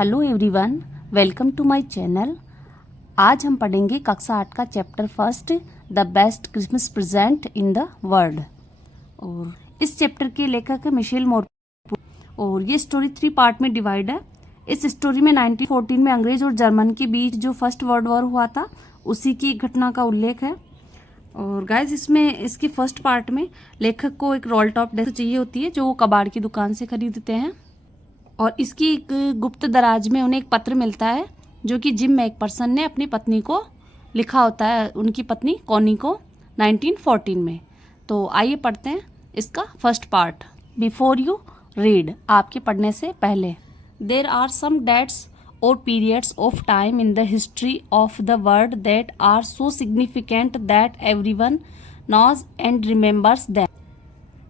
Hello everyone, welcome to my channel. आज हम पढ़ेंगे कक्षा 8 का chapter first, the best Christmas present in the world. और इस चैप्टर के लेखक है मिशेल मोरपू और ये स्टोरी 3 पार्ट में डिवाइड है। इस स्टोरी में 1914 में अंग्रेज और जर्मन के बीच जो फर्स्ट वर्ल्ड वॉर हुआ था उसी की घटना का उल्लेख है। और गाइज इसमें इसके फर्स्ट पार्ट में लेखक को एक रोल टॉप डेस्क चाहिए होती है जो वो कबाड़ की दुकान से खरीदते हैं और इसकी एक गुप्त दराज में उन्हें एक पत्र मिलता है जो कि जिम मैकपर्सन ने अपनी पत्नी को लिखा होता है, उनकी पत्नी कॉनी को 1914 में। तो आइए पढ़ते हैं इसका first part. Before you read, आपके पढ़ने से पहले। देर आर सम डेट्स और periods of time in the history of the world that are so significant that everyone knows and remembers them.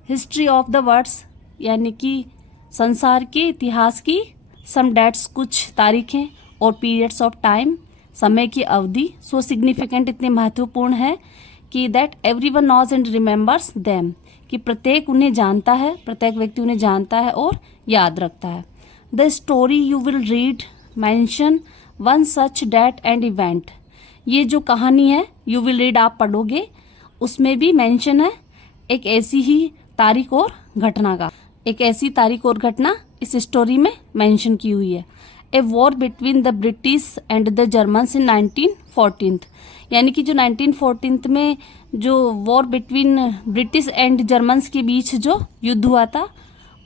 History of the words यानी कि संसार के इतिहास की सम डेट्स कुछ तारीखें और पीरियड्स ऑफ टाइम समय की अवधि सो सिग्निफिकेंट इतने महत्वपूर्ण है कि that everyone knows and remembers them कि प्रत्येक उन्हें जानता है, प्रत्येक व्यक्ति उन्हें जानता है और याद रखता है। The story you will read mention one such date and event. ये जो कहानी है यू विल रीड आप पढ़ोगे उसमें भी मेंशन है एक ऐसी ही तारीख और घटना का, एक ऐसी तारीख और घटना इस स्टोरी में मेंशन की हुई है। A war between the British and the Germans in 1914, यानी कि जो 1914 में जो war between British and Germans के बीच जो युद्ध हुआ था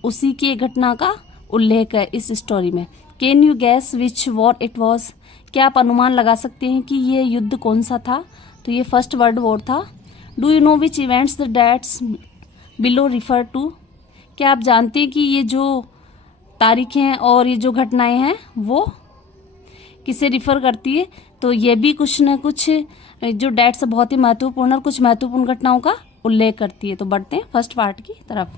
उसी की घटना का उल्लेख है इस स्टोरी में। Can you gas which war it was, क्या आप अनुमान लगा सकते हैं कि ये युद्ध कौन सा था? तो ये फर्स्ट वर्ल्ड वॉर था। Do you know which events the dates below refer to, क्या आप जानते हैं कि ये जो तारीखें और ये जो घटनाएं हैं वो किसे रिफ़र करती है? तो ये भी कुछ न कुछ जो डेट्स बहुत ही महत्वपूर्ण और कुछ महत्वपूर्ण घटनाओं का उल्लेख करती है। तो बढ़ते हैं फर्स्ट पार्ट की तरफ।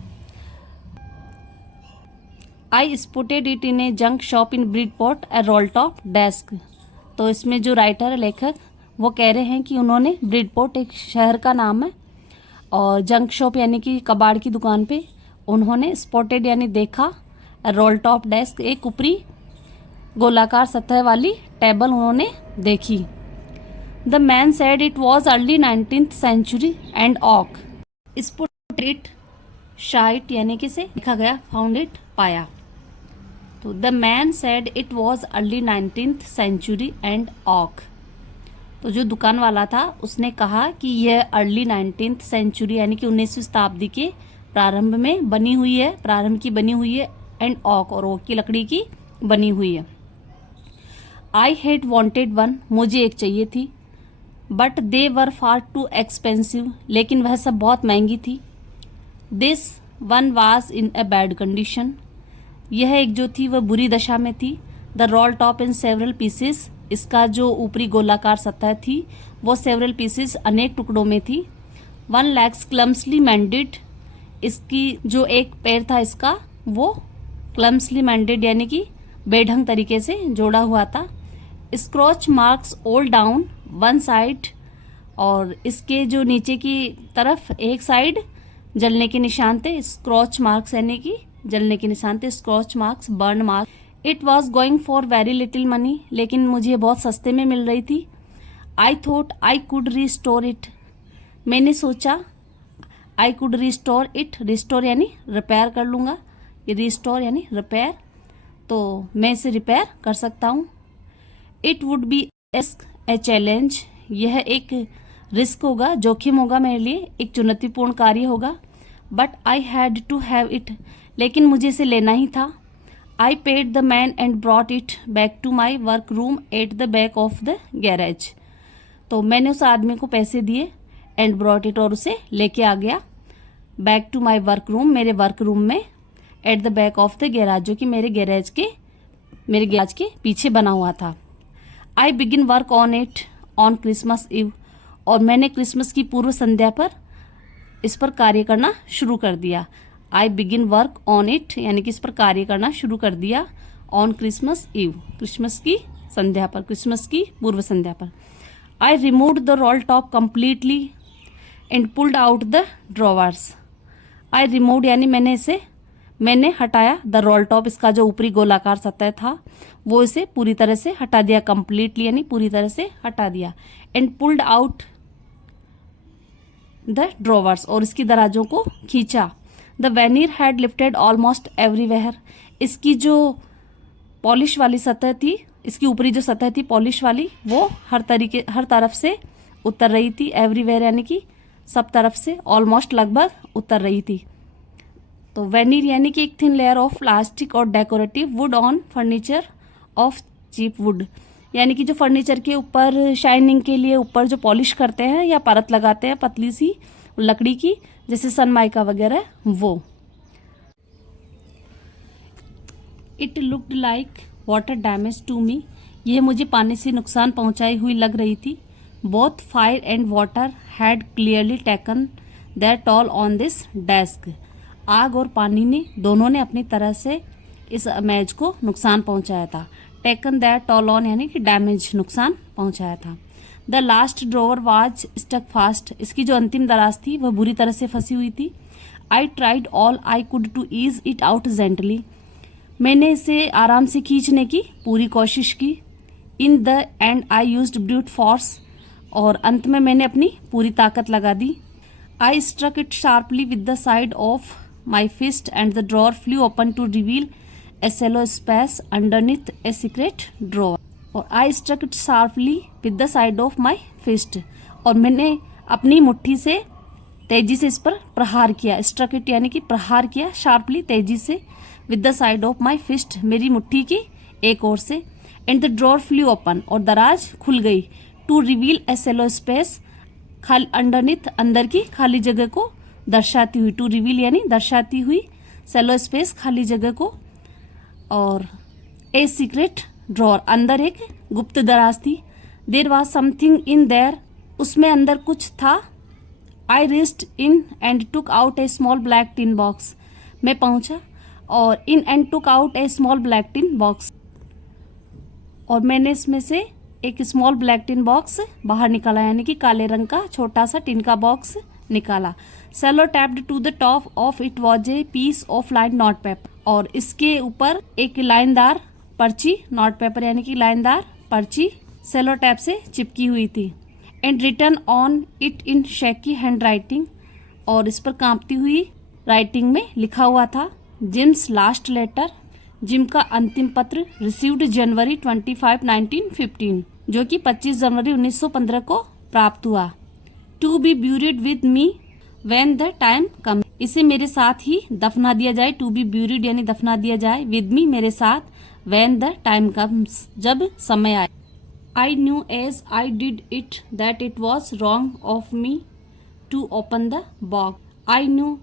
आई spotted it in A junk shop in Bridport A role top desk. तो इसमें जो राइटर है, लेखक, वो कह रहे हैं कि उन्होंने ब्रिडपोर्ट एक शहर का नाम है और जंक शॉप यानी कि कबाड़ की दुकान पे उन्होंने स्पॉटेड यानी देखा, रोल टॉप डेस्क एक ऊपरी गोलाकार सतह वाली टेबल उन्होंने देखी। The man said it was early 19th century and oak. Spotted शाइट यानी कि से लिखा गया, फाउंड इट पाया। तो the man said it was early 19th century and oak. तो जो दुकान वाला था उसने कहा कि यह अर्ली 19th सेंचुरी यानी कि 19वीं शताब्दी के प्रारंभ में बनी हुई है, प्रारंभ की बनी हुई है, एंड ऑक और ओक की लकड़ी की बनी हुई है। आई हैड वॉन्टेड वन, मुझे एक चाहिए थी। But they were far too expensive, लेकिन वह सब बहुत महंगी थी। This one was in a bad condition, यह एक जो थी वह बुरी दशा में थी। The roll top in several pieces, इसका जो ऊपरी गोलाकार सतह थी वो सेवरल पीसेस अनेक टुकड़ों में थी। वन लेग्स क्लम्सली मेंडेड, इसकी जो एक पैर था इसका वो क्लम्सली मेंडेड यानी कि बेढंग तरीके से जोड़ा हुआ था। Scorch marks all down one side, और इसके जो नीचे की तरफ एक साइड जलने के निशान थे। स्क्रॉच मार्क्स यानी कि जलने के निशान थे, scorch marks, burn marks. It was going for very little money, लेकिन मुझे बहुत सस्ते में मिल रही थी। I thought I could restore it, मैंने सोचा I could restore it, restore यानी रिपेयर कर लूँगा, ये रिस्टोर यानी रिपेयर, तो मैं इसे रिपेयर कर सकता हूँ। It would be a challenge, यह एक रिस्क होगा, जोखिम होगा मेरे लिए, एक चुनौतीपूर्ण कार्य होगा। But I had to have it, लेकिन मुझे इसे लेना ही था। I paid the man and brought it back to my work room at the back of the garage. तो मैंने उस आदमी को पैसे दिए, एंड ब्रॉट इट और उसे लेके आ गया, back to my work room, मेरे वर्क रूम में, at the back of the garage, जो कि मेरे गैराज के पीछे बना हुआ था। I begin work on it on Christmas Eve, और मैंने क्रिसमस की पूर्व संध्या पर इस पर कार्य करना शुरू कर दिया। आई बिगिन वर्क ऑन इट यानी कि इस पर कार्य करना शुरू कर दिया ऑन क्रिसमस इव, क्रिसमस की संध्या पर, क्रिसमस की पूर्व संध्या पर। I removed the roll top completely and pulled out the drawers. I removed यानी मैंने इसे मैंने हटाया द रोल टॉप, इसका जो ऊपरी गोलाकार सतह था वो इसे पूरी तरह से हटा दिया, कंप्लीटली यानी पूरी तरह से हटा दिया। And pulled out the drawers, और इसकी दराजों को खींचा। The vernier had lifted almost everywhere, इसकी जो पॉलिश वाली सतह थी, इसकी ऊपरी जो सतह थी पॉलिश वाली, वो हर तरफ से उतर रही थी। एवरीवेयर यानी कि सब तरफ से, ऑलमोस्ट लगभग उतर रही थी। तो वेनियर यानी कि एक थिन लेयर ऑफ प्लास्टिक और decorative wood on furniture of cheap wood, यानी कि जो फर्नीचर के ऊपर शाइनिंग के लिए ऊपर जो पॉलिश करते हैं या परत लगाते हैं पतली सी लकड़ी की, जैसे सनमाइका वगैरह, वो। It looked like water damage to me, यह मुझे पानी से नुकसान पहुंचाई हुई लग रही थी। Both fire and water had clearly taken their toll on this desk, आग और पानी ने दोनों ने अपनी तरह से इस मेज को नुकसान पहुंचाया था। टेकन देयर टॉल ऑन यानी कि डैमेज, नुकसान पहुंचाया था। The last drawer was stuck fast, इसकी जो अंतिम दराज थी वह बुरी तरह से फंसी हुई थी। I tried all I could to ease it out gently, मैंने इसे आराम से खींचने की पूरी कोशिश की। In the end I used brute force, और अंत में मैंने अपनी पूरी ताकत लगा दी। I struck it sharply with the side of my fist and the drawer flew open to reveal a shallow space underneath a secret drawer. और I struck it sharply with the side of my fist, और मैंने अपनी मुट्ठी से तेजी से इस पर प्रहार किया। स्ट्रक इट यानी कि प्रहार किया, शार्पली तेजी से, with the side of my fist मेरी मुट्ठी की एक ओर से। And the drawer flew open, और दराज खुल गई। To reveal a shallow space, खाली अंडरनीथ अंदर की खाली जगह को दर्शाती हुई। टू रिवील यानी दर्शाती हुई, सेलो स्पेस खाली जगह को, और ए सीक्रेट ड्रॉवर अंदर एक गुप्त दराज थी। There was something in their, उसमें अंदर कुछ था। I reached in and took out A small black tin box, मैं पहुंचा और in and took out A small black tin box, और मैंने इसमें से एक स्मॉल ब्लैक टिन बॉक्स बाहर निकाला, यानी कि काले रंग का छोटा सा टिन का बॉक्स निकाला। Sellotaped to the top of it was a piece of lined note paper, और इसके ऊपर एक लाइनदार पर्ची, नोट पेपर यानी कि लाइनदार पर्ची सेलो टैप से चिपकी हुई थी। And written on it in shaky handwriting, और इस पर कांपती हुई राइटिंग में लिखा हुआ था, जिम्स लास्ट लेटर, जिम का अंतिम पत्र, रिसीव्ड जनवरी 25, 1915, जो कि 25 जनवरी 1915 को प्राप्त हुआ। To be buried with me when the time come, इसे मेरे साथ ही दफना दिया जाए। टू बी ब्यूरिड यानी दफना दिया जाए, विद मी मेरे साथ, व्हेन द टाइम कम्स जब समय आए। I knew as I did it that it was wrong of me to open the box. I knew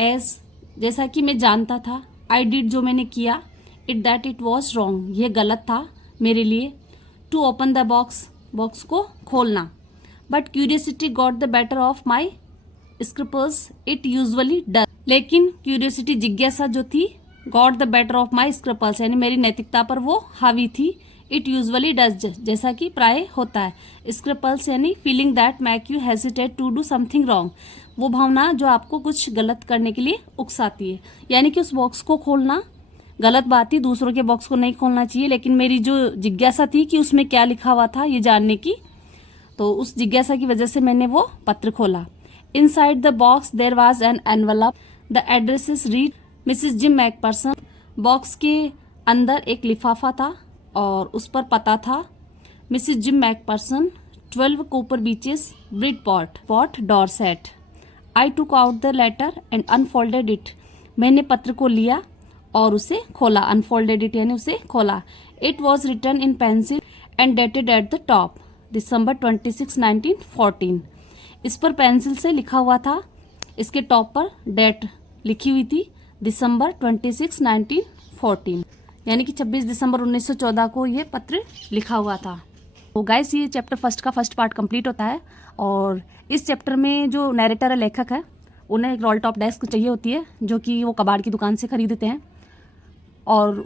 as, जैसा कि मैं जानता था, आई डिड जो मैंने किया, it that it was wrong यह गलत था मेरे लिए, to open the box box को खोलना। But curiosity got the better of my scruples, it usually does, लेकिन क्यूरियसिटी जिज्ञासा जो थी, got the better of my scruples यानी मेरी नैतिकता पर वो हावी थी। इट यूजुअली डज जैसा कि प्राय होता है। स्क्रपल्स यानी feeling that make you hesitate to do something wrong, वो भावना जो आपको कुछ गलत करने के लिए उकसाती है, यानी कि उस बॉक्स को खोलना गलत बात थी, दूसरों के बॉक्स को नहीं खोलना चाहिए, लेकिन मेरी जो जिज्ञासा थी कि उसमें क्या लिखा हुआ था ये जानने की, तो उस जिज्ञासा की वजह से मैंने वो पत्र खोला। Inside the box there was an envelope, the addresses read Mrs Jim McPherson, box के अंदर एक लिफाफा था और उस पर पता था, Mrs Jim McPherson, 12 Copper Beeches, Bridport, Dorset. I took out the letter and unfolded it, मैंने पत्र को लिया और उसे खोला, अनफोल्डेड इट यानी उसे खोला। It was written in pencil and dated at the top, December 26, 1914, इस पर पेंसिल से लिखा हुआ था, इसके टॉप पर डेट लिखी हुई थी, दिसंबर 26, 1914, यानी कि 26 दिसंबर 1914 को ये पत्र लिखा हुआ था। तो गाइस ये चैप्टर फर्स्ट का फर्स्ट पार्ट कंप्लीट होता है, और इस चैप्टर में जो नैरेटर है, लेखक है, उन्हें एक रोल टॉप डेस्क चाहिए होती है जो कि वो कबाड़ की दुकान से खरीदते हैं, और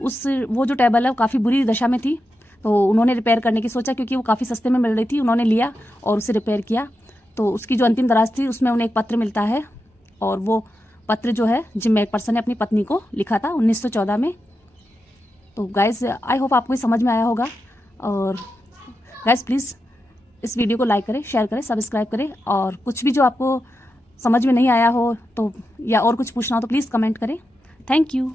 वो जो टेबल है वो काफ़ी बुरी दशा में थी, तो उन्होंने रिपेयर करने की सोचा, क्योंकि वो काफ़ी सस्ते में मिल रही थी, उन्होंने लिया और उसे रिपेयर किया। तो उसकी जो अंतिम दराज थी उसमें उन्हें एक पत्र मिलता है, और वो पत्र जो है जिम मैकफर्सन ने अपनी पत्नी को लिखा था 1914 में। तो गाइस आई होप आपको ये समझ में आया होगा। और गाइस प्लीज़ इस वीडियो को लाइक करें, शेयर करें, सब्सक्राइब करें। और कुछ भी जो आपको समझ में नहीं आया हो तो या और कुछ पूछना हो तो प्लीज़ कमेंट करें। Thank you.